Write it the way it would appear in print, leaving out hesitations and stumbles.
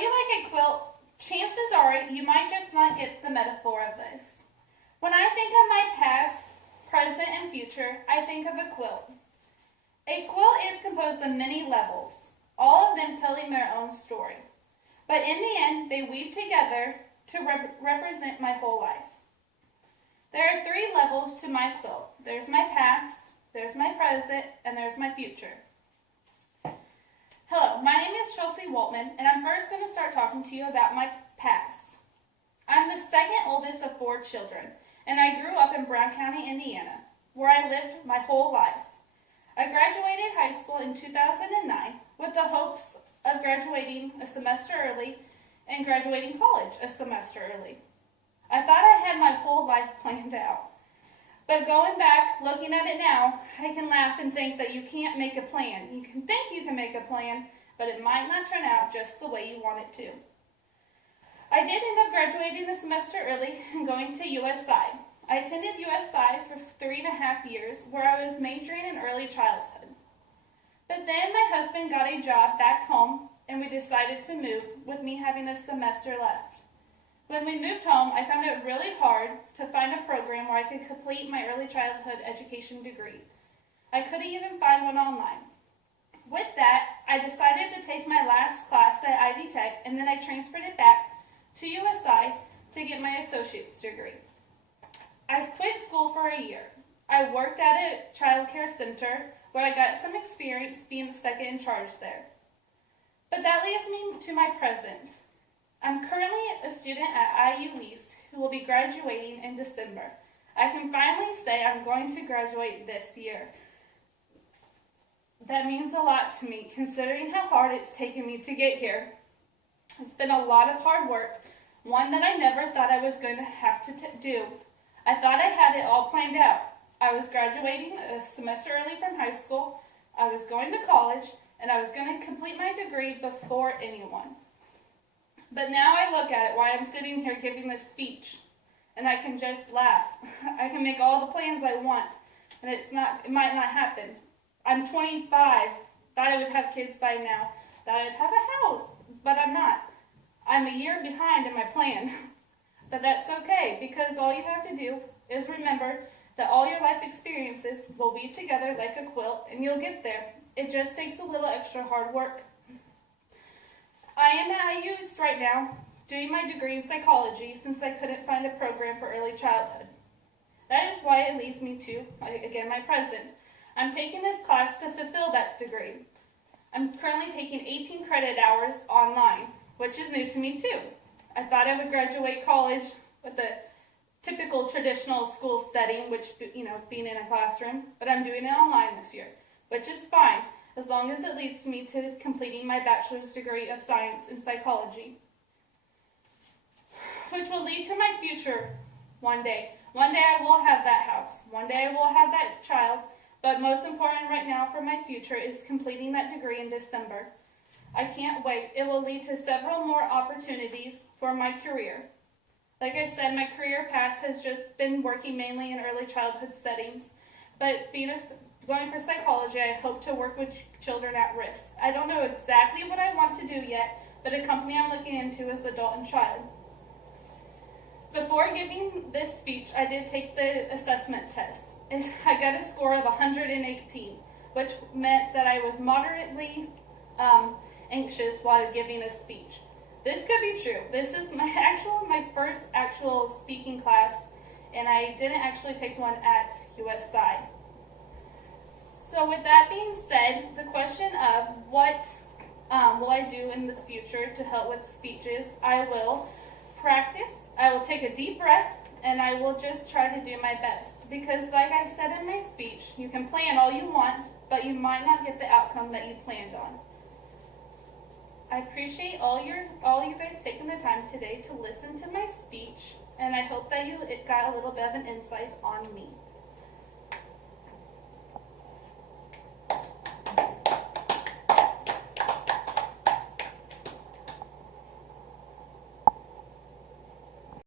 you like a quilt, chances are you might just not get the metaphor of this. When I think of my past, present, and future, I think of a quilt. A quilt is composed of many levels, all of them telling their own story. But in the end, they weave together to represent my whole life. There are 3 levels to my quilt. There's my past, there's my present, and there's my future. Hello, my name is Chelsea Waltman, and I'm first going to start talking to you about my past. I'm the second oldest of 4 children, and I grew up in Brown County, Indiana, where I lived my whole life. I graduated high school in 2009 with the hopes of graduating a semester early and graduating college a semester early. I thought I had my whole life planned out. But going back, looking at it now, I can laugh and think that you can't make a plan. You can think you can make a plan, but it might not turn out just the way you want it to. I did end up graduating a semester early and going to USI. I attended USI for 3.5 years, where I was majoring in early childhood. But then my husband got a job back home, and we decided to move, with me having a semester left. When we moved home, I found it really hard to find a program where I could complete my early childhood education degree. I couldn't even find one online. With that, I decided to take my last class at Ivy Tech, and then I transferred it back to USI to get my associate's degree. I quit school for a year. I worked at a child care center where I got some experience being the second in charge there. But that leads me to my present. I'm currently a student at IU East who will be graduating in December. I can finally say I'm going to graduate this year. That means a lot to me, considering how hard it's taken me to get here. It's been a lot of hard work, one that I never thought I was going to have to do. I thought I had it all planned out. I was graduating a semester early from high school, I was going to college, and I was going to complete my degree before anyone. But now I look at it while I'm sitting here giving this speech, and I can just laugh. I can make all the plans I want, and it might not happen. I'm 25, thought I would have kids by now, thought I'd have a house, but I'm not. I'm a year behind in my plan. But that's okay, because all you have to do is remember that all your life experiences will weave together like a quilt, and you'll get there. It just takes a little extra hard work. I am at IU East right now, doing my degree in psychology since I couldn't find a program for early childhood. That is why it leads me to, again, my present. I'm taking this class to fulfill that degree. I'm currently taking 18 credit hours online, which is new to me too. I thought I would graduate college with the typical traditional school setting, which, being in a classroom, but I'm doing it online this year, which is fine, as long as it leads me to completing my bachelor's degree of science in psychology, which will lead to my future one day. One day I will have that house. One day I will have that child, but most important right now for my future is completing that degree in December. I can't wait. It will lead to several more opportunities for my career. Like I said, my career past has just been working mainly in early childhood settings, but going for psychology, I hope to work with children at risk. I don't know exactly what I want to do yet, but a company I'm looking into is adult and child. Before giving this speech, I did take the assessment test. I got a score of 118, which meant that I was moderately anxious while giving a speech. This could be true. This is my first actual speaking class, and I didn't actually take one at USI. So with that being said, the question of what will I do in the future to help with speeches, I will practice, I will take a deep breath, and I will just try to do my best. Because like I said in my speech, you can plan all you want, but you might not get the outcome that you planned on. I appreciate all you guys taking the time today to listen to my speech, and I hope that you got a little bit of an insight on me.